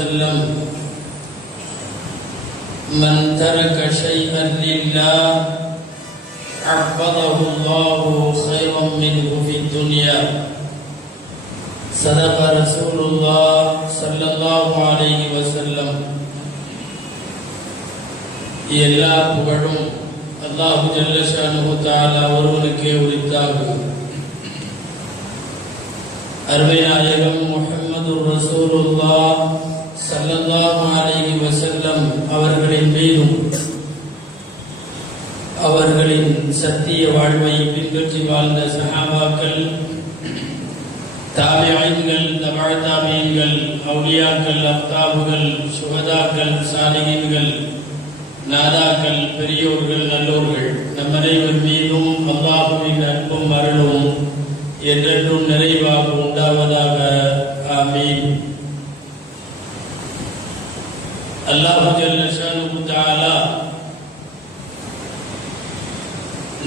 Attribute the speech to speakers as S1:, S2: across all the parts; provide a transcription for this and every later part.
S1: وسلم من ترك شيئا لله عبده الله خيرا منه في الدنيا صدق رسول الله صلى الله عليه وسلم எல்லா புகழும் அல்லாஹு ஜல்லஷானு தாலா ஒருவனுக்கே உரித்தாகும் அருமை நாயகம் முஹம்மது ரசூலுல்லா ஸல்லல்லாஹு அலைஹி அவர்களின் மீதும் அவர்களின் சத்திய வாழ்வை பின்பற்றி வாழ்ந்த சஹாபாக்கள் தாபியங்கள் தபாழ் தாபியங்கள் அவுலியாக்கள் அப்தாபுகள் சுகதாக்கள் சாலிகீன்கள் நாதாக்கள் பெரியோர்கள் நல்லோர்கள் நம் அனைவர் மீதும் அல்லாஹுவின் அன்பும் அருளும் என்றென்றும் நிறைவாக உண்டாவதாக. ஆமீன். அல்லாஹு ஜல்ல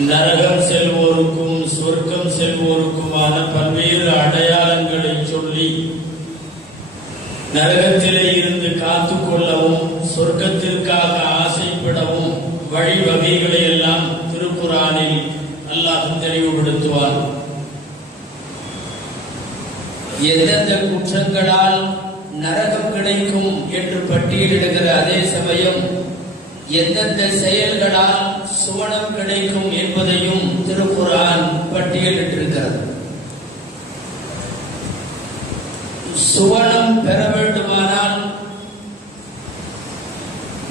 S1: நரகம் செல்வோருக்கும் சொர்க்கம் செல்வோருக்குமான பல்வேறு அடையாளங்களை சொல்லி நரகத்திலே இருந்து காத்து கொள்ளவும் சொர்க்கத்திற்காக ஆசைப்படவும் வழிவகைகளை எல்லாம் திருக்குறானில் அல்லாஹ் தெளிவுபடுத்துவார் எந்தெந்த குற்றங்களால் நரகம் கிடைக்கும் என்று பட்டியலிடுகிற அதே சமயம் எந்தெந்த செயல்களால் சுவனம் கிடைக்கும் என்பதையும் திருக்குறான் பட்டியலிட்டிருக்கிறது. சுவனம் பெற வேண்டுமானால்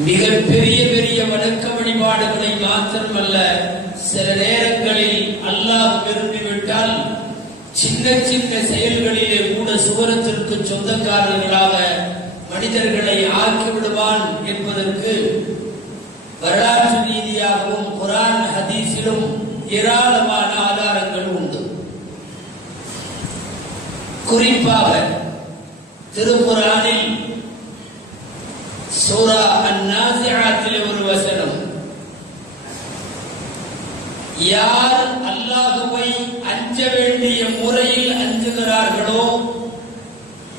S1: மிக பெரிய பெரிய வணக்க வழிபாடுகளை மாத்திரமல்ல சில நேரங்களில் அல்லாஹ் விரும்பிவிட்டால் சின்ன சின்ன செயல்களிலே கூட சுவரத்திற்கு சொந்தக்காரர்களாக மனிதர்களை ஆக்கி விடுவான் என்பதற்கு வரலாற்று ரீதியாகவும் குரான் ஹதீஸிலும் ஏராளமான ஆதாரங்கள் உண்டு. குறிப்பாக திருக்குறானில் சூரா அந்நாசியாத்தில் ஒரு வசனம் யார் அல்லாஹுவை அஞ்ச வேண்டிய முறையில் அஞ்சுகிறார்களோ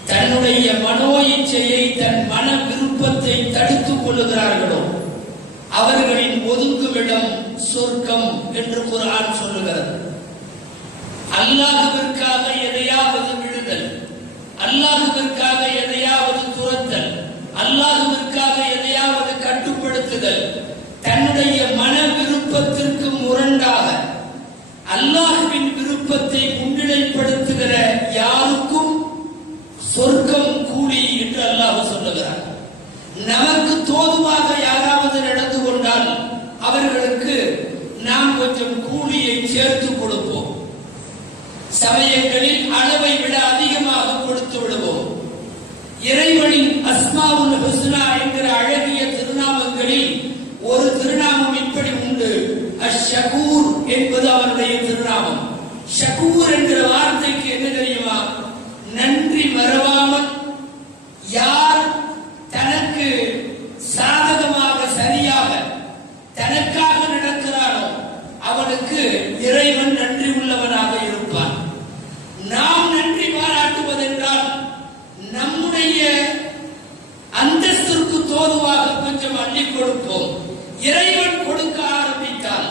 S1: தன்னுடைய மனோ இச்சையை தன் மன விருப்பத்தை தடுத்துக் கொள்ளுகிறார்களோ அவர்களின் ஒதுங்குமிடம் சொர்க்கம் என்று குரான் சொல்லுகிறது. அல்லாஹுவிற்காக எதையாவது விழுதல் அல்லாஹுவிற்காக எதையாவது துரத்தல் அல்லாஹுவிற்காக எதையாவது கட்டுப்படுத்துதல் தன்னுடைய மன விருப்பத்திற்கு முரண்டாக அல்லாஹுவின் விருப்பத்தை முன்னிலைப்படுத்துகிற யார் சொர்க்கம் கூலி என்று அல்லாஹ் சொல்லுகிறார் நமக்கு தோதுவாக யாராவது நடந்து கொண்டால் அவர்களுக்கு நாம் கொஞ்சம் கூலியை சேர்த்து கொடுப்போம். சமயங்களில் அளவை விட அதிகமாக கொடுத்து விடுவோம். இறைவனின் அஸ்மாவுல் ஹுஸ்னா என்கிற அழகிய திருநாமங்களில் ஒரு திருநாமம் இப்படி உண்டு. அஷகூர் என்பது அவருடைய திருநாமம். ஷகூர் என்கிற வார்த்தைக்கு என்ன தெரியுமா? நன்றி மறவா அவனுக்கு இறைவன் நன்றி உள்ளவனாக இருப்பான் நாம் நன்றி பாராட்டுவதென்றால் நம்முடைய அந்தஸ்திற்கு தோதுவாக கொஞ்சம் அள்ளி கொடுப்போம் இறைவன் கொடுக்க ஆரம்பித்தால்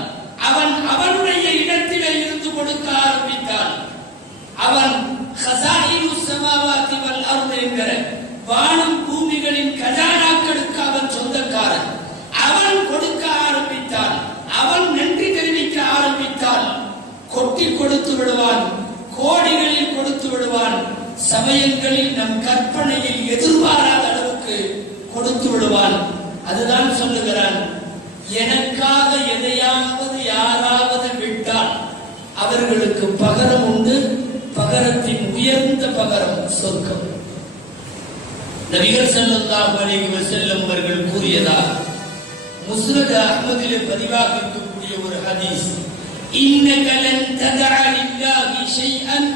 S1: அவன் அவனுடைய இடத்திலே இருந்து கொடுக்க ஆரம்பித்தால் அவன் ஹசாயினு சமாவாதி வல் அருள் என்கிற வானம் பூமிகளின் கஜானாக்களுக்கு அவன் சொந்தக்காரன் அவன் கொடுக்க ஆரம்பித்தால் அவன் நன்றி தெரிவிக்க ஆரம்பித்தால் கொட்டி கொடுத்து விடுவான் கோடிகளில் கொடுத்து விடுவான் சமயங்களில் நம் கற்பனையில் எதிர்பாராத அளவுக்கு கொடுத்து விடுவான் அதுதான் சொல்லுகிறான் எனக்காக எதையாவது யாராவது விட்டால் அவர்களுக்கு பகரம் உண்டு பகரத்தின் உயர்ந்த பகரம் சொர்க்கம் நபிகள் ஸல்லல்லாஹு அலைஹி வஸல்லம் அவர்கள் கூறியதா முஸ்னத் அஹ்மதிலே பதிவாக இருக்கக்கூடிய ஒரு ஹதீஸ் இன்னக லன் ததஅ லில்லாஹி ஷைஅன்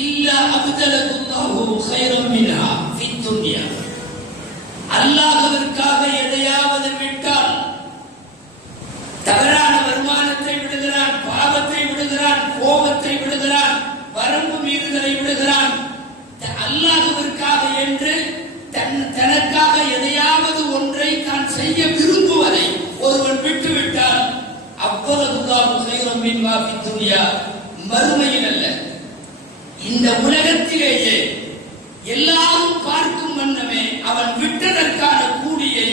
S1: இல்லா அப்தலகு அல்லாஹு கைரம் மின்ஹா ஃபித் துன்யா அல்லாஹ்விற்காக எதையாவது விட்டால் தவறான வருமானத்தை விடுகிறான் பாவத்தை விடுகிறான் கோபத்தை விடுகிறான் வரம்பு மீறுதலை விடுகிறான். த- அல்லாஹ்விற்காக என்று தன் எதையாவது ஒன்றை தான் செய்ய விரும்புவதை ஒருவன் விட்டுவிட்டால் அவ்வளவுதான் கைரம் மின் வாபி மறுமையில் அல்ல. இந்த உலகத்திலேயே எல்லாரும் பார்க்கும் வண்ணமே அவன் விட்டதற்கான கூலியை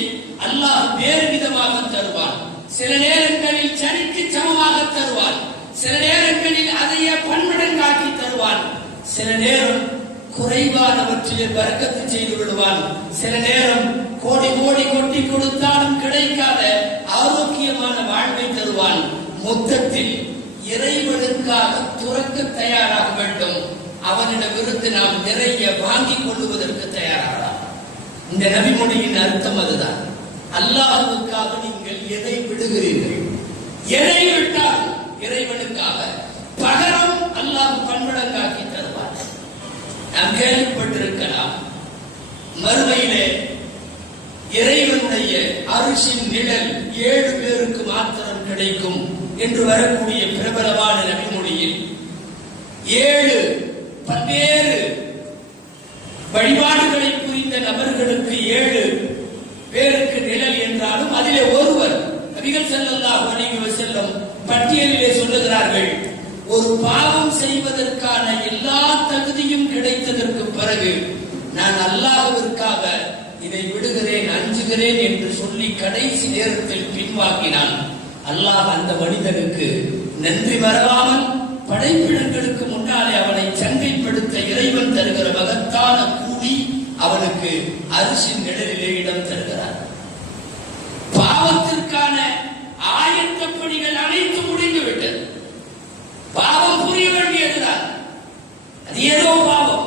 S1: அல்லாஹ் வேறு விதமாக தருவான். சில நேரங்களில் சரிக்கு சமமாக தருவான். சில நேரங்களில் அதையே பன்மடங்காக்கி தருவான். சில நேரம் குறைவானவற்றில் பறக்கத்து செய்து விடுவான். சில நேரம் கோடி கோடி கொட்டி கொடுத்தாலும் கிடைக்காத ஆரோக்கியமான வாழ்வை தருவான். மொத்தத்தில் இறைவனுக்காக துறக்க தயாராக வேண்டும். அவனிடமிருந்து நாம் நிறைய வாங்கிக் கொள்ளுவதற்கு தயாராகலாம். இந்த நபிமொழியின் அர்த்தம் அதுதான். அல்லாஹுக்காக நீங்கள் எதை விடுகிறீர்கள்? எதை விட்டால் இறைவனுக்காக பகரம் அல்லாஹ் பன்மடங்காக்கி நாம் கேள்விப்பட்டிருக்கலாம். மறுமையிலே இறைவனுடைய அரிசின் நிழல் ஏழு பேருக்கு மாத்திரம் கிடைக்கும் என்று வரக்கூடிய பிரபலமான நபிமொழியில் ஏழு பல்வேறு வழிபாடுகளை புரிந்த நபர்களுக்கு ஏழு பேருக்கு நிழல் என்றாலும் அதிலே ஒருவர் நபிகள் ஸல்லல்லாஹு அலைஹி செல்லும் பட்டியலிலே சொல்லுகிறார்கள். ஒரு பாவம் செய்வதற்கான எல்லா தகுதியும் கிடைத்ததற்கு பிறகு நான் அல்லாஹ்விற்காக இதை விடுகிறேன் அஞ்சுகிறேன் என்று சொல்லி கடைசி நேரத்தில் பின்வாங்கினான் அல்லாஹ் அந்த மனிதனுக்கு நன்றி மறவாமல் படைப்பிடங்களுக்கு முன்னாலே அவனை சங்கைப்படுத்த இறைவன் தருகிற மகத்தான கூலி அவனுக்கு அரிசின் நிழலிலே இடம் தருகிறார். பாவத்திற்கான ஆயத்த பணிகள் அனைத்தும் முடிந்து விட்டது பாவம் புரிய வேண்டியதுதான் அது ஏதோ பாவம்.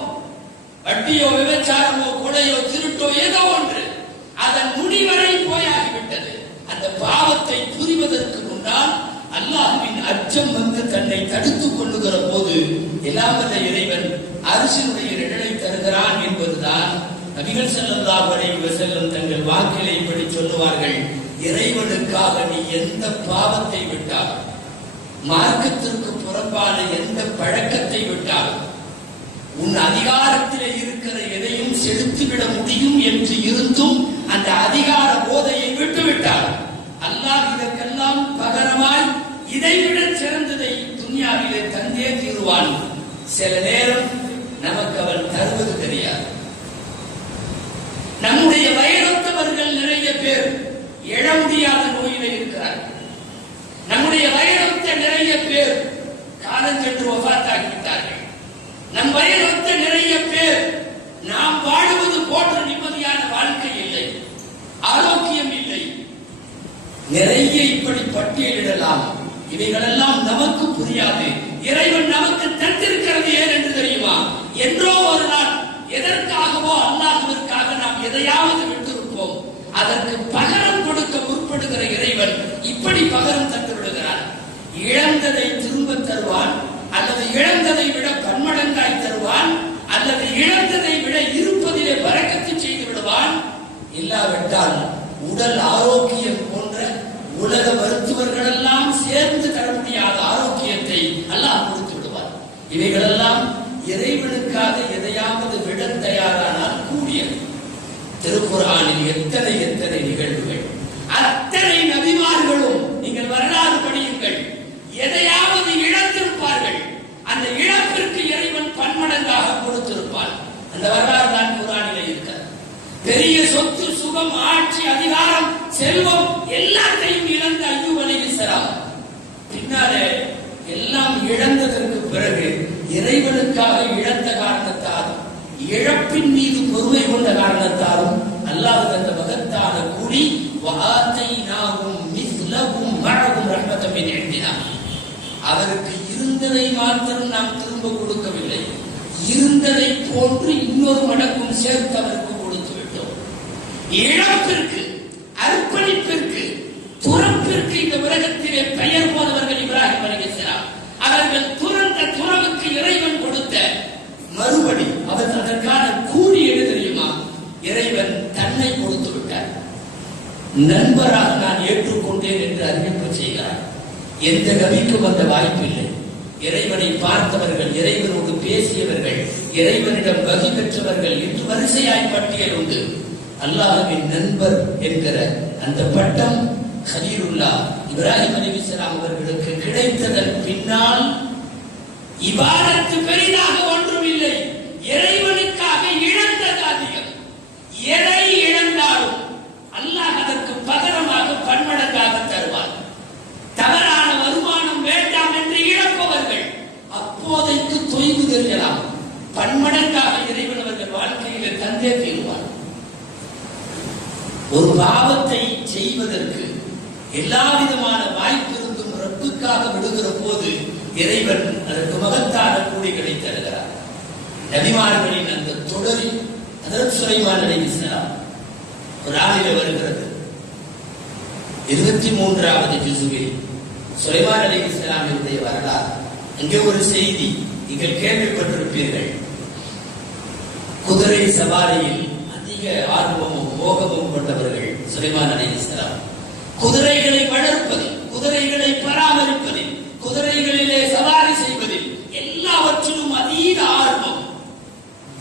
S1: வட்டியோ விபச்சாரமோ கொலையோ திருட்டோ ஏதோ ஒன்று. அதன் முடிவரை போயாகிவிட்டது. அந்த பாவத்தை புரிவதற்கு முன்னால் அல்லாஹுவின் அச்சம் வந்து தன்னை தடுத்துக் கொள்ளுகிற போது எல்லாம் இறைவன் அரசினுடைய நிழலை தருகிறான் என்பதுதான் நபிகள் ஸல்லல்லாஹு அலைஹி வஸல்லம் தங்கள் வாக்கிலை இப்படி சொல்லுவார்கள் இறைவனுக்காக நீ எந்த பாவத்தை விட்டால் மார்க்கத்திற்கு புறம்பான எந்த பழக்கத்தை விட்டால் உன் அதிகாரத்திலே இருக்கிற எதையும் செலுத்திவிட முடியும் என்று இருந்தும் அந்த அதிகார போதையை விட்டுவிட்டார் அல்லாஹ் இதற்கெல்லாம் பகரமாய் இதைவிட சிறந்ததை துன்யாவிலே தந்தே தீருவான். சில நேரம் நமக்கு அவன் தருவது தெரியாது. நம்முடைய வயதொத்தவர்கள் நிறைய பேர் எழ முடியாத நோயில இருக்கிறார்கள். நம்முடைய வயதொத்த நிறைய பேர் காலஞ்சென்று ஒஃபாத்தாகிவிட்டார்கள் நம் வயதொத்த நிறைய பேர் நாம் வாழுவது போன்ற நிம்மதியான வாழ்க்கை இல்லை ஆரோக்கியம் இல்லை. நிறைய இப்படி பட்டியலிடலாம். இவைகளெல்லாம் நமக்கு புரியாது. இறைவன் நமக்கு தந்திருக்கிறது ஏன் என்று தெரியுமா? என்றோ ஒரு நாள் எதற்காகவோ அல்லாஹ்விற்காக நாம் எதையாவது விட்டிருப்போம். அதற்கு பகரம் கொடுக்க முற்படுகிற இறைவன் இப்படி பகரம் தந்த இழந்ததை திரும்ப தருவான் அல்லது இழந்ததை விட பன்மடங்காய் தருவான் அல்லது இழந்ததை விட இருப்பதிலே பறக்கத்து செய்து விடுவான். இல்லாவிட்டால் உடல் ஆரோக்கியம் போன்ற உலக மருத்துவர்கள் எல்லாம் சேர்ந்து தர முடியாத ஆரோக்கியத்தை அல்லாஹ் கொடுத்து விடுவார் இவைகளெல்லாம் இறைவனுக்காக எதையாவது விட தயாரானால் கூடியது. திருக்குறானில் எத்தனை எத்தனை நிகழ்வுகள் அத்தனை நபிமார்களும் நீங்கள் வரலாறு படியுங்கள். எதையாவது இழந்திருப்பார்கள். அந்த இழப்பிற்கு இறைவன் பன்மடங்காக கொடுத்திருப்பான் அந்த வரலாறு தான் குரானிலே இருக்கிறது. பெரிய சொத்து சுகம் ஆட்சி அதிகாரம் செல்வம் எல்லாத்தையும் இழந்த ஐயோ அலைஹிஸ்ஸலாம் பின்னாலே எல்லாம் இழந்ததற்கு பிறகு இறைவனுக்காக இழந்த காரணத்தாலும் இழப்பின் மீது பொறுமை கொண்ட காரணத்தாலும் அல்லாஹ் தந்த மகத்தான கூடி வாத்தை நாவும் மிஸ்லவும் ரஹ்மத்தம் அவருக்கு இருந்ததை மாத்திரம் நாம் திரும்ப கொடுக்கவில்லை. இருந்ததை போன்று இன்னொரு மடக்கும் சேர்த்து அவருக்கு கொடுத்து விட்டோம். இழப்பிற்கு அர்ப்பணிப்பிற்கு துறப்பிற்கு இந்த உலகத்திலே பெயர் போனவர்கள் இப்ராஹிம் அலைஹிஸ்ஸலாம் அவர்கள் துறந்த துறவுக்கு இறைவன் கொடுத்த மறுபடி அவர் அதற்கான கூலி எது தெரியுமா? இறைவன் தன்னை கொடுத்து விட்டார். நண்பராக நான் ஏற்றுக்கொண்டேன் என்று அறிவிப்பு செய்கிறார் எந்த நபிக்கும் அந்த வாய்ப்பு இல்லை. இறைவனை பார்த்தவர்கள் இறைவனோடு பேசியவர்கள் இறைவனிடம் வகி பெற்றவர்கள் இன்று வரிசையாய் பட்டியல் உண்டு. அல்லாஹ்வின் நண்பர் என்கிற அந்த பட்டம் ஹலீலுல்லா இப்ராஹிம் அலிவிசலாம் அவர்களுக்கு கிடைத்ததன் பின்னால் இபாதத்து பெரிதாக ஒன்றும் இல்லை இறைவனுக்காக இழந்த காரியம் எதை இழந்தாலும் அல்லாஹ் அதற்கு பகரமாக பன்மடங்காக தருவார் தவறான வருமானம் வேண்டாம் என்று இழப்பவர்கள் அப்போதைக்கு தொய்வு பன்மடங்காக இறைவன் அவர்கள் வாழ்க்கையில தந்தே தீருவார். ஒரு பாவத்தை செய்வதற்கு எல்லா விதமான வாய்ப்பு இருந்தும் ரப்புக்காக விடுகிற போது இறைவன் அதற்கு மகத்தான கூலிகளை தருகிறார். நபிமார்களின் அந்த தொடரில் அதற்கு சுலைமான் அலைஹிஸ்ஸலாம் ஒரு ஆளில வருகிறது. இருபத்தி மூன்றாவது ஜிசுவில் சுலைமான் அலைஹிஸ்ஸலாமினுடைய வரலாறு. அங்கே ஒரு செய்தி நீங்கள் கேள்விப்பட்டிருப்பீர்கள். குதிரை சவாரியில் அதிக ஆர்வமும் மோகமும் கொண்டவர்கள் சுலைமான் அலைஹிஸ்ஸலாம் குதிரைகளை வளர்ப்பதில் குதிரைகளை பராமரிப்பதில் குதிரைகளிலே சவாரி செய்வதில் எல்லாவற்றிலும் அதீத ஆர்வம்.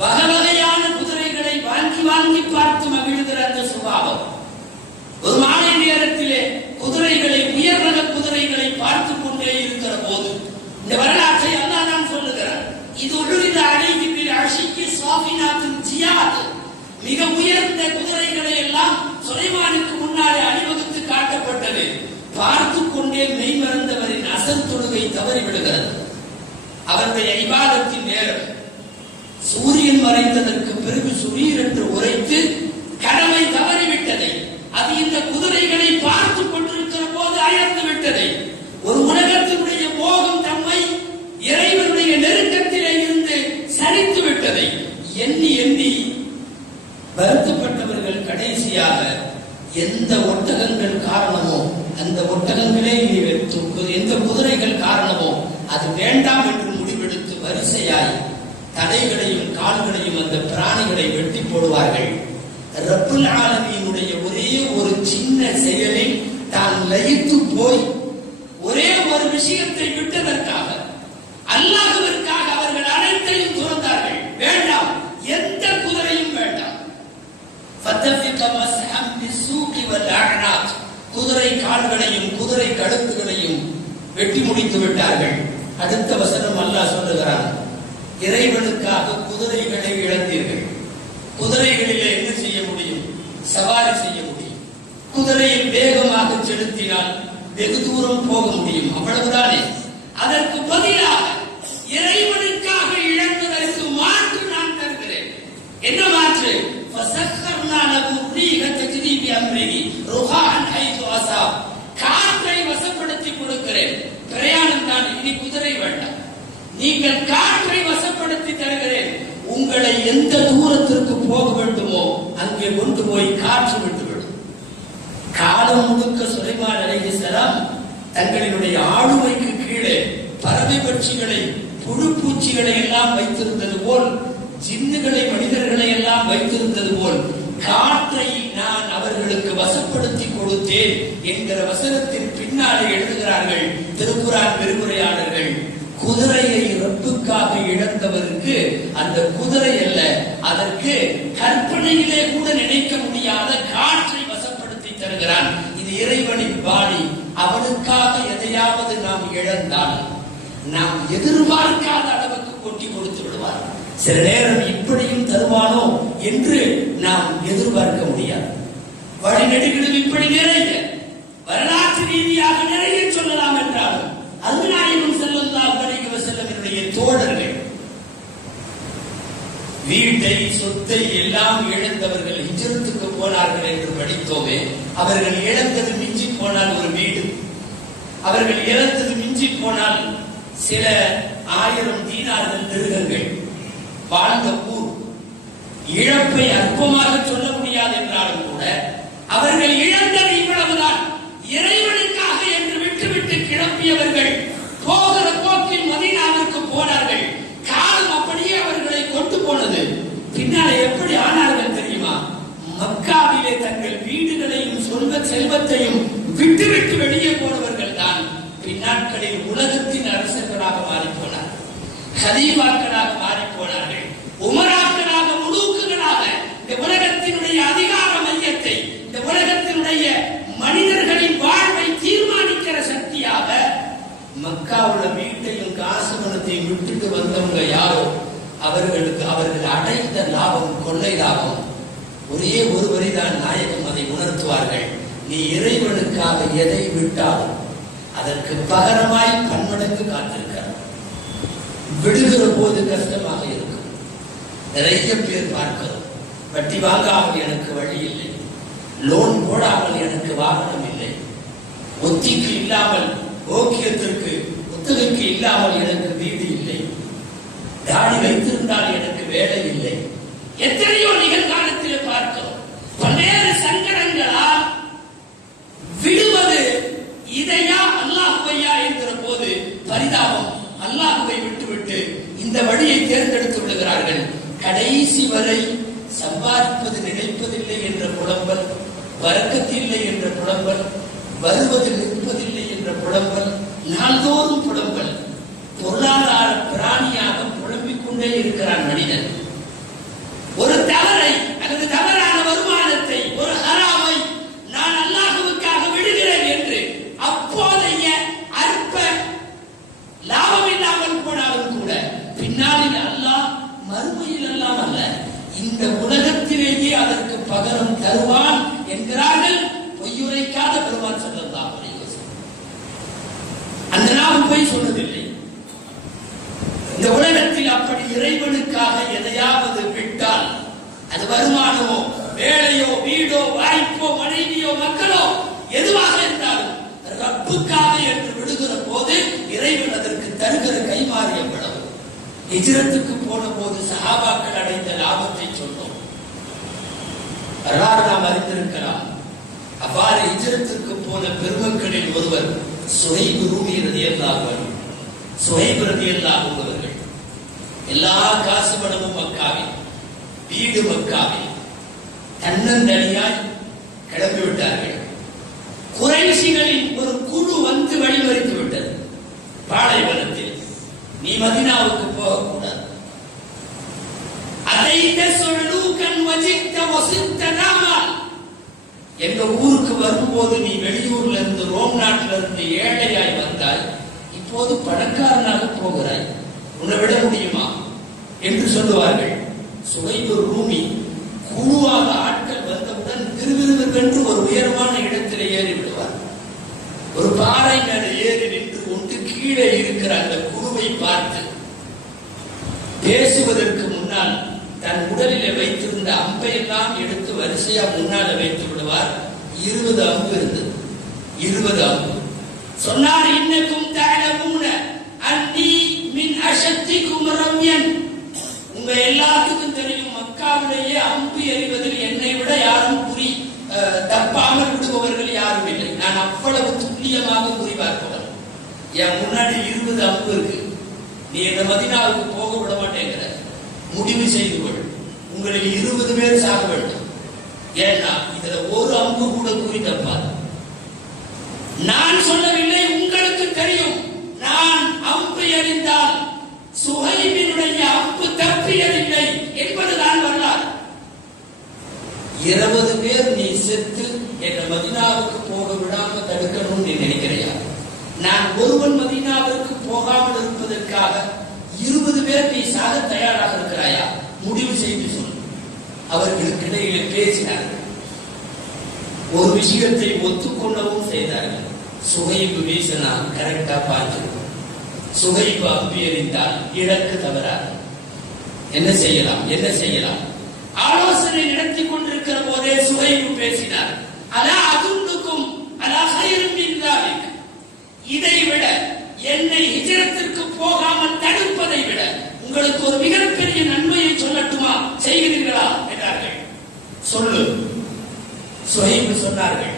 S1: வகை வகையான குதிரைகளை வாங்கி வாங்கி பார்த்து மகிழ்கிற அந்த சுபாவம். ஒரு மாலை நேரத்திலே குதிரைகளை உயர் ரக குதிரைகளை பார்த்து கொண்டே இருக்கிற போது இந்த வரலாற்றை இது ஒழுகிற அழைக்கின்ற அழிக்கு சுவாமிநாதன் ஜியாது. மிக உயர்ந்த குதிரைகளை எல்லாம் சுலைமானுக்கு முன்னாலே அணிவகுத்து காட்டப்பட்டது. பார்த்து கொண்டே மெய்மறந்தவரின் அசல் தொழுகை தவறி விடுகிறது அவருடைய இபாதத்தின் நேரம். சூரியன் மறைந்ததற்கு பிறகு சுரீர் என்று உரைத்து கடமை தவறிவிட்டதை அது இந்த குதிரைகளை பார்த்து கொண்டிருக்கிற போது அயர்ந்து விட்டதை ஒரு உலகத்தை மோகம் தம்மை இறைவனுடைய நெருக்கத்திலே இருந்து சரித்து விட்டதை எண்ணி எண்ணி வருத்தப்பட்டவர்கள் கடைசியாக எந்த ஒட்டகங்கள் காரணமோ அந்த ஒட்டகங்களே நீ எந்த குதிரைகள் காரணமோ அது வேண்டாம் என்று முடிவெடுத்து வரிசையாய் தடைகளையும் கால்களையும் அந்த பிராணிகளை வெட்டி போடுவார்கள். ரப்புல் ஆலமியினுடைய ஒரே ஒரு சின்ன செயலில் தான் லயித்து போய் ஒரே ஒரு விஷயத்தை விட்டதற்காக அல்லாதவர்கள் குதிரை கால்களையும் குதிரை கழுத்துகளையும் வெட்டி முடித்து விட்டார்கள். அடுத்த வசனம் அல்லாஹ் சொல்லுகிறான் இறைவனுக்காக குதிரைகளை இழந்தீர்கள். குதிரைகளிலே என்ன செய்ய முடியும்? சவாரி செய்ய முடியும். குதிரையை வேகமாக செலுத்தினால் வெகு தூரம் போக முடியும். அவ்வளவுதானே? அதற்கு பதிலாக இறைவனுக்காக இழந்ததற்கு மாற்று நான் தருகிறேன். என்ன கொடுக்கிறேன். பிரயாணம் தான் இனி குதிரை வேண்டாம். நீங்கள் காற்றை வசப்படுத்தி தருகிறேன். உங்களை எந்த தூரத்திற்கு போக வேண்டுமோ அங்கே கொண்டு போய் காற்று விட்டுவிடும். காலம் முழுக்க சுலைமான் அலைஹிஸ்ஸலாம் தங்களினுடைய ஆளுமைக்கு கீழே பறவை பட்சிகளை புழு பூச்சிகளை எல்லாம் வைத்திருந்தது போல் ஜின்னுகளை மனிதர்களை எல்லாம் வைத்திருந்தது போல் காற்று கொடுத்தேன் என்கிற வசனத்தின் பின்னாலே எழுதுகிறார்கள் திருக்குறான் விரிவுரையாளர்கள் குதிரையை ரப்புக்காக இழந்தவருக்கு அந்த குதிரை அல்ல அதற்கு கற்பனையிலே கூட நினைக்க முடியாத காற்றை வசப்படுத்தி தருகிறான். இது இறைவனின் பாணி. அவனுக்காக எதையாவது நாம் இழந்தால் நாம் எதிர்பார்க்காத அளவுக்கு கொட்டி கொடுத்து விடுவார் சில நேரம் இப்படியும் தருவானோ என்று நாம் எதிர்பார்க்க முடியாது. வழிநெடுகளும் இப்படி நிறைய வரலாற்று ரீதியாக நிறைய சொல்லலாம் என்றாலும் அல்நாயகம் செல்லல்லாஹு வரைக்கும் வஸல்லமினுடைய தோழர்கள் வீட்டை சொத்தை எல்லாம் இழந்தவர்கள் ஹிஜ்ரத்துக்கு போனார்கள் என்று படித்தோமே அவர்கள் இழந்தது மிஞ்சி போனால் ஒரு வீடு அவர்கள் இழந்தது மிஞ்சி போனால் சில ஆயிரம் தீனார்கள் திருகங்கள் வாழ்ந்த ஊர். இழப்பை அற்பமாக சொல்ல முடியாது என்றாலும் கூட அவர்கள் இழந்தது இவ்வளவுதான். இறைவனுக்காக என்று விட்டுவிட்டு கிளம்பியவர்கள் போகிற போக்கில் மதினாவிற்கு போனார்கள். காலம் அப்படியே அவர்களை கொண்டு போனது. பின்னால எப்படி ஆனார்கள் தெரியுமா? மக்காவிலே தங்கள் வீடுகளையும் சொல்வ செல்வத்தையும் விட்டுவிட்டு வெளியே போனவர்கள் தான் பின்னாட்களில் உலகத்தின் அரசர்களாக மாறிப்போனார்கள் போனார் மாறிப்போனார்கள் உமராக்களாக முழுக்குகளாக இந்த உலகத்தினுடைய உலகத்தினுடைய மனிதர்களின் வாழ்வை தீர்மானிக்கிற சக்தியாக மக்காவுல வீட்டையும் காசு பணத்தையும் விட்டுட்டு வந்தவங்க யாரோ அவர்களுக்கு அவர்கள் அடைந்த லாபம் கொள்ளை லாபம். ஒரே ஒருவரை தான் நாயகம் அதை உணர்த்துவார்கள். நீ இறைவனுக்காக எதை விட்டாலும் அதற்கு பகரமாய் பன்மடங்கு காத்திருக்கிறார். விடுகிற போது கஷ்டமாக இருக்கும். நிறைய பேர் பார்க்கிறோம் வட்டி வாங்காமல் எனக்கு வழி இல்லை. லோன் போடாமல் எனக்கு வாகனம் இல்லை. ஒத்திக்கு இல்லாமல் ஓக்கியத்திற்கு ஒத்துகைக்கு இல்லாமல் எனக்கு வீடு இல்லை. தாடி வைத்திருந்தால் எனக்கு வேலை இல்லை. எத்தனையோ நிகழ்காலத்தில் பார்க்கிறோம் பல்வேறு சங்கடங்களால் விடுவது இதையா அல்லாஹுவையா என்கிற போது பரிதாபம் அல்லாஹுவை விட்டுவிட்டு இந்த வழியை தேர்ந்தெடுத்து விடுகிறார்கள். கடைசி வரை சம்பாதிப்பது நினைப்பதில்லை என்ற புலம்பல் வரக்கத்தில்லை என்ற புலம்பல் வருவது நிற்பதில்லை என்ற புலம்பல் நாள்தோறும் புலம்பல் பொருளாதார பிராணியாக புலம்பிக் கொண்டே இருக்கிறான் மனிதன் ஒரு தவறை அல்லது தவறான வருமானத்தை ஒரு ஹராமை நான் அல்லாஹுவுக்காக விடுகிறேன் என்று அப்போதைய அற்ப லாபம் இல்லாமல் போனாலும் கூட பின்னாளில் அல்லாஹ் மறுமையில் எல்லாம் அல்ல இந்த உலகத்திலேயே அதற்கு பகரம் தருவான் என்கிறார்கள் பொய்யுரைக்காத பெருமான் சொல்லலாம் அந்த நாம் பொய் சொன்னதில்லை இந்த உலகத்தில் அப்படி இறைவனுக்காக எதையாவது விட்டால் அது வருமானமோ வேலையோ வீடோ வாய்ப்போ மனைவியோ மக்களோ எதுவாக இருந்தாலும் கொடுக்காதே என்று விடுகிற போது இறைவன் அதற்கு தருகிற கைமாறி எவ்வளவு? ஹிஜ்ரத்துக்கு போன போது சஹாபாக்கள் அடைந்த லாபத்தை சொன்னோம். வரலாறு நாம் அறிந்திருக்கலாம். அவ்வாறு எஜிரத்திற்கு போன பெருமக்களில் ஒருவர் சுகைபு ரூமி ரதியல்லாகுவர் சுகைபு ரதியல்லாகுவர்கள் எல்லா காசு பணமும் மக்காவில் வீடு மக்காவில் தன்னந்தனியாய் கிளம்பி விட்டார்கள் குறைசிகளின் ஒரு குழு வந்து வழிமறித்து விட்டது. பாலைவனத்தில். நீ மதினாவுக்கு போகக்கூடாது. அதைத்த சொல்லுக்கன் வஜித்த வசித்த நாமால் எங்க ஊருக்கு வரும்போது நீ வெளியூர்ல இருந்து ரோம் நாட்டில இருந்து ஏழையாய் வந்தாய். இப்போது பணக்காரனாக போகிறாய். உன்னை விட முடியுமா? என்று சொல்லுவார்கள். சுவைபு ரூமி குழுவாக ஆட்கள் விறுவிறுவென்று ஒரு உயரமான இடத்தில் ஏறி விடுவார். ஒரு பாறை மேலே ஏறி நின்று கொண்டு கீழே இருக்கிற அந்த குருவை பார்த்து பேசுவதற்கு முன்னால் தன் உடலிலே வைத்திருந்த அம்பையெல்லாம் எடுத்து வரிசையா முன்னால வைத்து விடுவார். இருபது அம்பு இருந்தது இருபது அம்பு. சொன்னார் இன்னக்கும் தஅலமூன அன்னி மின் அசக்தி குமரம் என் உங்க எல்லாத்துக்கும் தெரியும் மக்காவிலேயே அம்பு எறிவதில் என்னை விட யாரும் குறி தப்பாமல் விடுபவர்கள் யாரும் இல்லை. நான் அவ்வளவு துல்லியமாக குறி பார்ப்பவர் என் முன்னாடி இருபது அம்பு இருக்கு. நீ என்ன மதினாவுக்கு போக விட மாட்டேங்கிற. முடிவு செய்து கொள். உங்களில் இருபது பேர் சாக வேண்டும். ஏன்னா இதுல ஒரு அம்பு கூட குறி தப்பாது. நான் சொல்லவில்லை உங்களுக்கு தெரியும். நான் அம்பு எறிந்தால் சுகைவினுடைய அம்பு தப்பியதில்லை. என்பதுதான் வரலாறு இருபது பேர் நீ செத்து என்ன மதினாவுக்கு போக விடாம தடுக்கணும்னு நீ நினைக்கிறையா? நான் ஒருவன் மதினாவிற்கு போகாமல் இருப்பதற்காக இருபது பேர் நீ சாக தயாராக இருக்கிறாயா? முடிவு செய்து சொல். அவர்களுக்கு இடையிலே பேசினார்கள். ஒரு விஷயத்தை ஒத்துக்கொள்ளவும் செய்தார்கள். சுகைப்பு நான் கரெக்டா பார்த்து சுகைப்பு அம்பி எறிந்தால் இலக்கு தவறாது. என்ன செய்யலாம்? என்ன செய்யலாம்? ஆலோசனை நடத்தி கொண்டிருக்கிற போதே சுகைவு பேசினார். அலா அதுக்கும் அலா ஹைரும் இல்லாதிக் இதை விட என்னை ஹிஜரத்திற்கு போகாமல் தடுப்பதை விட உங்களுக்கு ஒரு மிகப்பெரிய நன்மையை சொல்லட்டுமா? செய்கிறீர்களா? என்றார்கள். சொல்லு. சுஹைபு சொன்னார்கள்.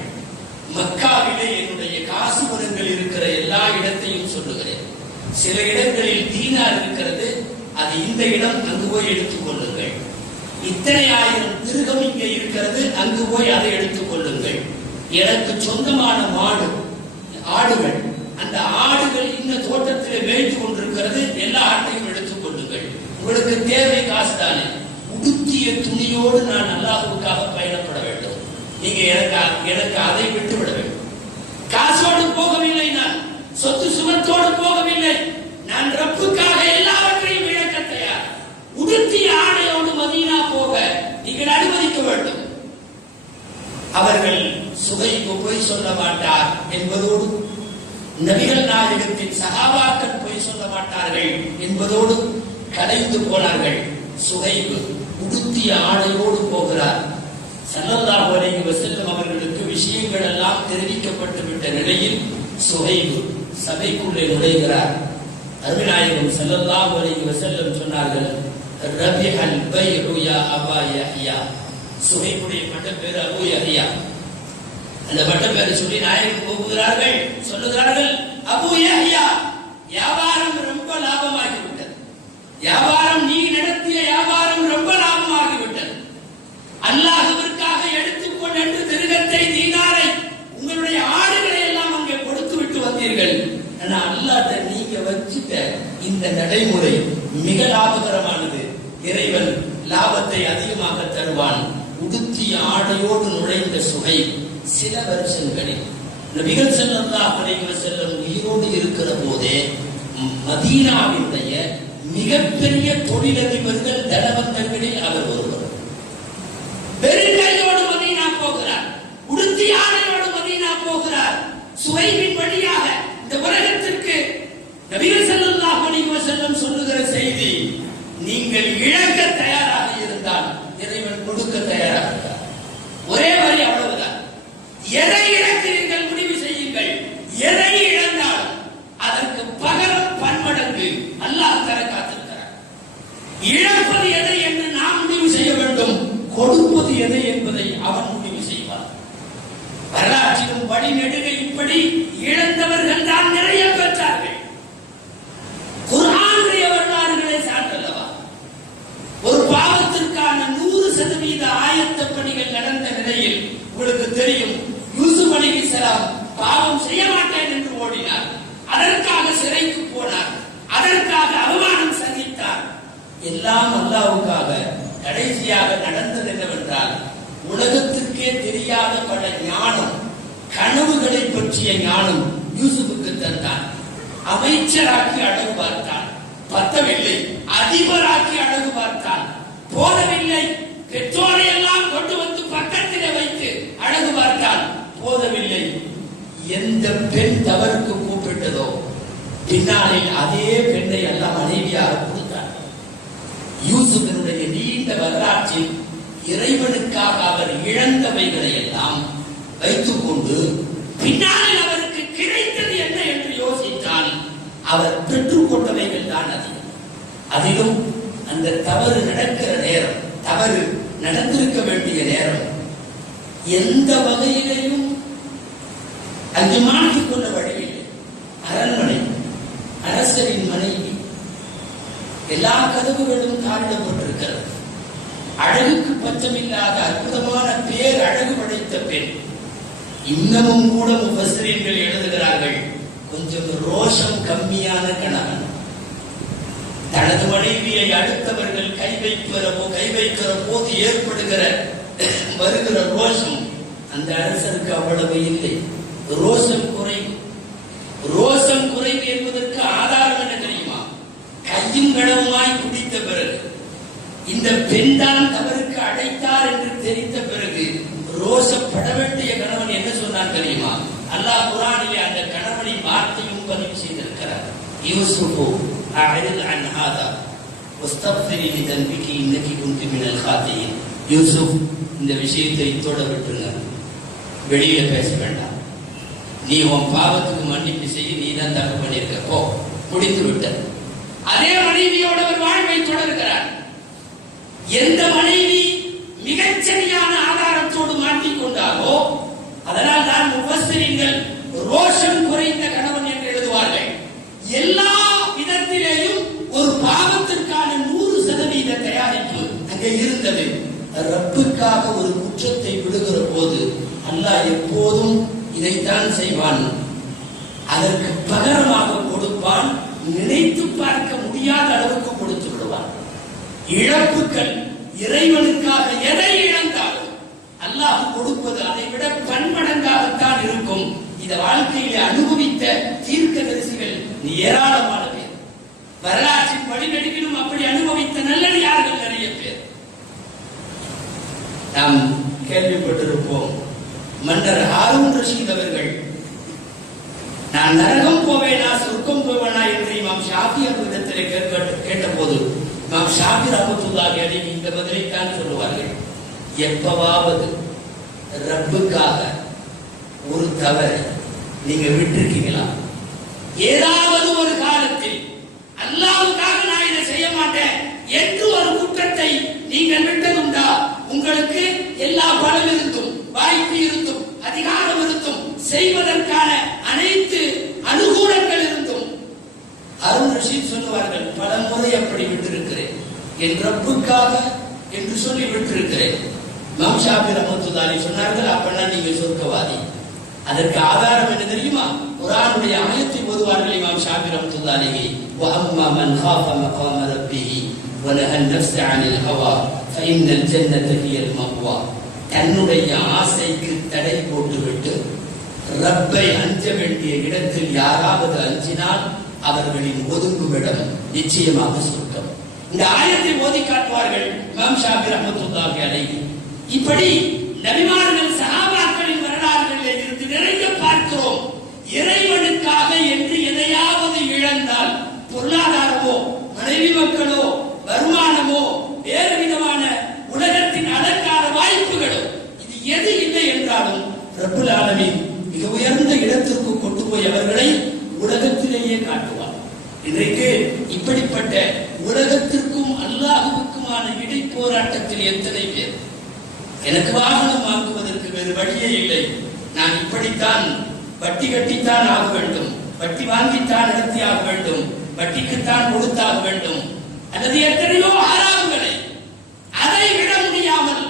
S1: மக்காவிலே என்னுடைய காசு மரங்கள் இருக்கிற எல்லா இடத்தையும் சொல்லுகிறேன். சில இடங்களில் தீனார் இருக்கிறது அது இந்த இடம் அங்கு போய் எடுத்துக் கொள்ளுங்கள். இத்தனை ஆயிரம் திருகம் இங்கே இருக்கிறது அங்கு போய் அதை எடுத்துக் கொள்ளுங்கள். எனக்கு சொந்தமான மாடு ஆடுகள் அந்த ஆடுகள் இந்த தோட்டத்திலே மேய்த்து கொண்டிருக்கிறது எல்லா ஆட்டையும் எடுத்துக் கொள்ளுங்கள். உங்களுக்கு தேவை காசு தானே உடுத்திய துணியோடு நான் அல்லாஹுக்காக பயணப்பட வேண்டும். நீங்க எனக்கு எனக்கு அதை விட்டு விட வேண்டும். காசோடு போகவில்லை நான் சொத்து சுகத்தோடு போகவில்லை. நான் ரப்புக்காக எல்லாம் இழக்க ஆணையோடு மதீனா போக நீங்கள் அனுமதிக்க வேண்டும். அவர்கள் சுகைக்கு பொய் சொல்ல மாட்டார் என்பதோடு நபிகள் நாயகத்தின் சகாபாக்கள் பொய் சொல்ல மாட்டார்கள் என்பதோடு கலைந்து போனார்கள். சுகைவு உடுத்திய ஆடையோடு போகிறார். ஸல்லல்லாஹு அலைஹி வஸல்லம் அவர்களுக்கு விஷயங்கள் எல்லாம் தெரிவிக்கப்பட்டு விட்ட நிலையில் சுகைவு சபைக்குள்ளே நுழைகிறார். அருள்நாயகம் செல்லல்லா அலைஹி வஸல்லம் சொன்னார்கள் ரபிஹல் பைஉ யா அபா யஹ்யா சுகைவுடைய பட்ட பேர் அபு யஹ்யா. அந்த பட்ட பேரை சொல்லி நாயகம் போகிறார்கள் சொல்லுகிறார்கள் அபு யஹ்யா வியாபாரம் ரொம்ப லாபமாகி விட்டது வியாபாரம் நீ நடத்திய வியாபாரம் ரொம்ப லாபமாகி விட்டது அல்லாஹ்விற்காக எடுத்துக்கொண்டு திருகத்தை தீனாரை உங்களுடைய ஆடுகளை எல்லாம் அங்கே கொடுத்து விட்டு வந்தீர்கள். ஆனா அல்லாஹ்ட்ட நீங்க வச்சுட்ட இந்த நடைமுறை மிக லாபகரமானது. இறைவன் லாபத்தை அதிகமாக தருவான். உடுத்திய ஆடையோடு நுழைந்த சுகை சில வருஷங்களில். நபிகள் ஸல்லல்லாஹு அலைவர் வஸல்லம் உயிரோடு இருக்கிற போதே மதீனாவினுடைய மிகப்பெரிய தொழிலதிபர்கள் தனவந்தர்களில் அவர் ஒருவர். பெருங்கையோடு மதீனா போகிறார். உடுத்தி ஆடையோடு மதீனா போகிறார். சுவைவின் வழியாக இந்த உலகத்திற்கு நபிகள் ஸல்லல்லாஹு அலைஹி வஸல்லம் சொல்லுகிற செய்தி நீங்கள் இழக்க தயாராக இருந்தால் இறைவன் கொடுக்க தயாராக இருக்கிறார் ஒரே வரி அவ்வளவுதான் எதை இழக்கிறீர்கள் முடிவு செய்யுங்கள் எதை இழந்தாலும் அதற்கு பகரம் பன்மடங்கு அல்லாஹ் தர காத்திருக்கிறார் இழப்பது எதை என்று நாம் முடிவு செய்ய வேண்டும் கொடுப்பது எதை என்பதை அவன் முடிவு செய்வான் வரலாற்றிலும் வழிநெடுகை இப்படி இழந்தவர்கள் தான் நிறைய பெற்றார்கள் குர்ஆனுடைய வரலாறுகளை சான்றல்லவா ஒரு பாவத்திற்கான நூறு சதவீத ஆயத்த பணிகள் நடந்த நிலையில் உங்களுக்கு தெரியும் யூசுப் அலைஹிஸ்ஸலாம் பாவம் செய்ய மாட்டேன் என்று ஓடினார் அதற்காக சிறைக்கு போனார் அதற்காக அவமானம் சந்தித்தார் எல்லாம் அல்லாவுக்காக கடைசியாக நடந்தது என்னவென்றால் உலகத்திற்கே தெரியாத பல ஞானம் கனவுகளை பற்றிய ஞானம் யூசுஃபுக்கு தந்தார். அமைச்சராக்கி அழகு பார்த்தான் பத்தவில்லை அதிபராக்கி அழகு பார்த்தார். போதவில்லை பெற்றோரை எல்லாம் கொண்டு வந்து பக்கத்திலே வைத்து அழகு பார்த்தால் போதவில்லை எந்த பெண் தவறுக்கு கூப்பிட்டதோ பின்னாளில் அதே பெண்ணை எல்லாம் மனைவியாக கொடுத்தார். யூசுஃபினுடைய நீண்ட வரலாற்றில் இறைவனுக்காக அவர் இழந்தவைகளை எல்லாம் வைத்துக் கொண்டு பின்னாளில் அவருக்கு கிடைத்தது என்ன என்று யோசித்தால் அவர் பெற்றுக்கொண்டவைகள் தான் அது அதிலும் அந்த தவறு நடக்கிற நேரம் தவறு நடந்திருக்க வேண்டிய நேரம் எந்த வகையிலையும் அங்கு மாற்றிக் கொள்ள வழியில்லை அரண்மனை அரசரின் மனைவி எல்லா கதவுகளும் தாழிடப்பட்டிருக்கிறது அழகுக்கு பஞ்சமில்லாத அற்புதமான பேர் அழகு படைத்த பெண். இன்னமும் கூட முபஸ்ரீன்கள் எழுதுகிறார்கள் கொஞ்சம் ரோஷம் கம்மியான கணவன். தனது மனைவியை அடுத்தவர்கள் கை வைக்கிற கை வைக்கிற போது ஏற்படுகிற வருகிற ரோஷம் அந்த அரசருக்கு அவ்வளவு இல்லை. ரோஷம் குறைவு. ரோஷம் குறைவு என்பதற்கு ஆதாரம் என்ன தெரியுமா? கையும் கடவுமாய் குடித்த பிறகு. இந்த பெண் தான் தவறுக்கு அழைத்தார் என்று தெரிந்த பிறகு ரோசப்பட வேண்டிய கணவன் என்ன சொன்னான் தெரியுமா? அல்லாஹ் குரானிலே அந்த கணவனை வார்த்தையும் பதிவு செய்திருக்கிறார். யூசுஃபு அஅரித் அன்ஹாதா ஹாதா தன்பிக்கு இன்னைக்கு இன்னகி மினல் காத்தியின் யூசுப் இந்த விஷயத்தை இத்தோட விட்டுருங்க. வெளியில பேச வேண்டாம். நீ உன் பாவத்துக்கு மன்னிப்பு செய்ய நீ தான் தப்பு பண்ணியிருக்க. போ முடித்து விட்ட அதே மனைவியோட ஒரு வாழ்வை தொடர்கிறார். எந்த மனைவி மிகச்சரியான ஆதாரத்தோடு மாட்டிக்கொண்டாலோ அதனால் தான் முபஸ்ஸிரீன்கள் ரோஷம் குறைந்த கணவன் என்று எழுதுவார்கள். எல்லா விதத்திலேயும் ஒரு பாவத்திற்கான நூறு சதவீத தயாரிப்பு அங்கே இருந்தது. ரப்புக்காக ஒரு குற்றத்தை விடுகிற போது அல்லாஹ் எப்போதும் இதைத்தான் செய்வான். அதற்கு பகரமாக கொடுப்பான். நினைத்து பார்க்க முடியாத அளவுக்கு கொடுத்து இழப்புகள் இறைவனுக்காக எதை இழந்தாலும் அல்லாஹ் கொடுப்பது அதை விட பன்மடங்காகத்தான் இருக்கும். இந்த வாழ்க்கையிலே அனுபவித்த தீர்க்க தரிசிகள் ஏராளமான பேர். வரலாற்றின் வழிநெடுகிலும் அப்படி அனுபவித்த நல்லடியார்கள் நிறைய பேர். நாம் கேள்விப்பட்டிருப்போம் மன்னர் ஹாரூன் ரஷீத் அவர்கள் நான் நரகம் போவேனா சொர்க்கம் போவேனா? என்று இமாம் ஷாஃபி அவர்களிடத்திலே கேட்க கேட்டபோது நாம் ஷாஃபி ரஹமத்துல்லாஹி அலைஹி இந்த பதிலைத்தான் சொல்லுவார்கள்? எப்பவாவது ரப்புக்காக ஒரு தவறை நீங்க விட்டிருக்கீங்களா? ஏதாவது ஒரு காலத்தில் அல்லாவுக்காக நான் இதை செய்ய மாட்டேன் என்று ஒரு குற்றத்தை நீங்கள் விட்டதுண்டா? உங்களுக்கு எல்லா பலம் இருந்தும் வாய்ப்பு இருந்தும் அதிகாரம் இருந்தும் செய்வதற்கான அனைத்து அனுகூலங்கள் இருந்தும். அருண் ரஷீத் சொல்லுவார்கள் பல முறை அப்படி விட்டிருக்கிறேன். என் ரப்புக்காக என்று சொல்லி விட்டிருக்கிறேன். மாம் ஷாபி ரஹமத்துல்லாஹி சொன்னார்கள் அப்பனா நீங்க சொர்க்கவாதி. அதற்கு ஆதாரம் என்ன தெரியுமா? குரானுடைய ஆயத்தை ஓதுவார்கள் இமாம் ஷாபி ரஹமத்துல்லாஹி வ அம்மா மன் காஃப மகாம ரப்பிஹி வ நஹ நஃப்ஸ அனில் ஹவா ஃபஇன்னல் ஜன்னத தன்னுடைய ஆசைக்கு தடை போட்டுவிட்டு ரப்பை அஞ்ச வேண்டிய இடத்தில் யாராவது அஞ்சினால் அவர்களின் ஒதுங்குமிடம் நிச்சயமாக சொல்லும் இந்த ஆயத்தை ஓதி காட்டுவார்கள் இமாம் ஷாபி ரஹமத்துல்லாஹி அலைஹி. இப்படி நபிமார்கள் சஹாபாக்களின் வரலாறுகளில் இருந்து நிறைய பார்க்கிறோம். இறைவனுக்காக என்று எதையாவது இழந்தால் பொருளாதாரமோ மனைவி மக்களோ வருமானமோ வேறு விதமான உலகத்தின் அதற்கான வாய்ப்புகளோ இது எது இல்லை என்றாலும் ரப்புல் ஆலமின் மிக உயர்ந்த இடத்திற்கு கொண்டு போய் அவர்களை உலகத்திலேயே காட்டுவார். இன்றைக்கு இப்படிப்பட்ட உலகத்தில் அல்லாஹுவுக்குமான இடை போராட்டத்தில் எத்தனை பேர்? எனக்கு வாகனம் வாங்குவதற்கு வேறு வழியே இல்லை. நான் இப்படித்தான் வட்டி கட்டித்தான் ஆக வேண்டும். வட்டி வாங்கித்தான் நடத்தி ஆக வேண்டும். வட்டிக்குத்தான் கொடுத்தாக வேண்டும். அல்லது எத்தனையோ ஆறாவுகளை அதை விட முடியாமல்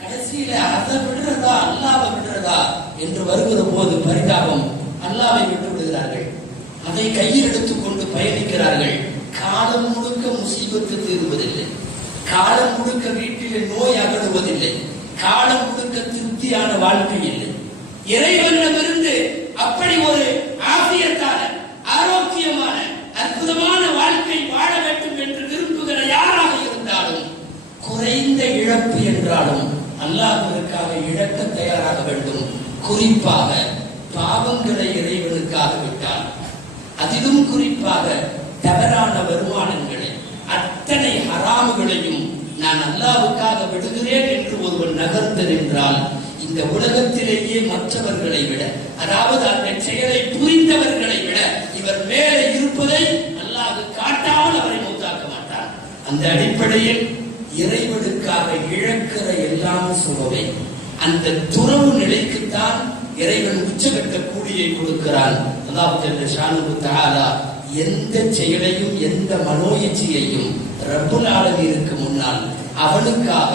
S1: கடைசியில அதை விடுறதா அல்லாவை விடுறதா என்று வருகிற போது பரிதாபம் அல்லாவை விட்டு விடுகிறார்கள். அதை கையில் எடுத்துக்கொண்டு பயணிக்கிறார்கள். காலம் முழுக்க முசீபத்து தீர்வதில்லை. காலம் முழுக்க வீட்டிலே நோய் அகடுவதில்லை காலம் முழுக்க திருப்தியான வாழ்க்கை இல்லை. இறைவனிடமிருந்து அப்படி ஒரு ஆபியத்தான ஆரோக்கியமான அற்புதமான வாழ்க்கை வாழ வேண்டும் என்று விரும்புகிற யாராக இருந்தாலும் குறைந்த இழப்பு என்றாலும் அல்லாஹ்விற்காக இழக்க தயாராக வேண்டும். குறிப்பாக பாவங்களை இறைவனுக்காக விட்டால் அதிலும் குறிப்பாக தவறான வருமானங்களை அத்தனை ஹராமுகளையும் நான் அல்லாவுக்காக விடுகிறேன் என்று ஒருவன் நகர்ந்து நின்றால் இந்த உலகத்திலேயே மற்றவர்களை விட அதாவது அந்த செயலை புரிந்தவர்களை விட இவர் மேலே இருப்பதை அல்லாஹ் காட்டாமல் அவரை மூத்தாக்க மாட்டார் அந்த அடிப்படையில் இறைவனுக்காக இழக்கிற எல்லாம் சுகமே. அந்த துறவு நிலைக்குத்தான் இறைவன் உச்சகட்ட கூலியை கொடுக்கிறான். அல்லாஹ் ஜல்ல ஷானுஹு எந்த செயலையும் எந்த மனோயிச்சையையும் ரப்புல் ஆலமீனுக்கு முன்னால் அவனுக்காக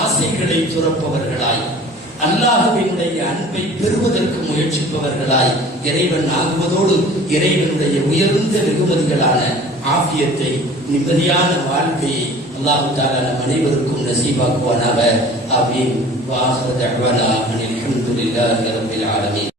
S1: ஆசைகளை துறப்பவர்களாய் அல்லாஹுவினுடைய அன்பை பெறுவதற்கு முயற்சிப்பவர்களாய் இறைவன் ஆகுவதோடு இறைவனுடைய உயர்ந்த வெகுமதிகளான ஆபியத்தை நிம்மதியான வாழ்க்கையை அல்லாஹு தாலா நம் அனைவருக்கும் நசீபாக்குவானாக. ஆமீன். வாசல் தகவலா அனில் ஹம்துலில்லாஹி ஆலமீன்.